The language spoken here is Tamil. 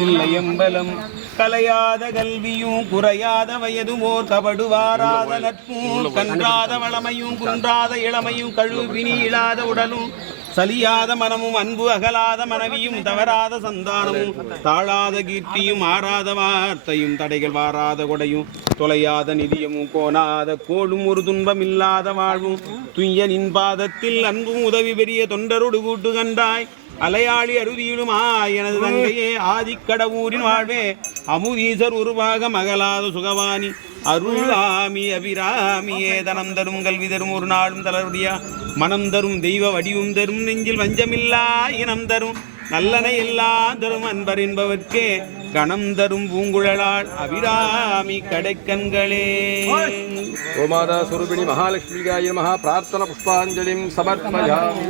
தில்லையம்பலம் கலையாத கல்வியும் குறையாத வயதுமோர் கபடுவாராத நட்பும் கன்றாத வளமையும் குன்றாத இளமையும் கழுவினி இல்லாத உடலும் சலியாத மனமும் அன்பு அகலாத மனைவியும் தவறாத சந்தானமும் தாழாத கீர்த்தியும் ஆறாத வார்த்தையும் தடைகள் வாராத கொடையும் தொலையாத நிதியமும் கோணாத கோடும் ஒரு துன்பம் இல்லாத வாழ்வும் துய்ய நின் பாதத்தில் அன்பும் உதவி பெரிய தொண்டரோடு கூட்டு கண்டாய் அலையாளி அருதியிலுமா எனது தங்கையே ஆதிக்கடவூரின் வாழ்வே அமுதீசர் உருவாக மகளாத சுகவாணி அருளாமி அபிராமியே தனம் தரும் கல்வி தரும் ஒரு நாளும் தளர்வியா மனம் தரும் தெய்வ வடிவும் தரும் நெஞ்சில் வஞ்சமில்லா இனம் தரும் நல்லனை எல்லாம் தரும் அன்பர் என்பவர்க்கே கணம் தரும் பூங்குழலாள் அபிராமி கடைக்கண்களே. ஓமாதா சுரூபிணி மகாலட்சுமிகாய நமஹ பிரார்த்தன புஷ்பாஞ்சலிம் சமர்ப்பயாமி.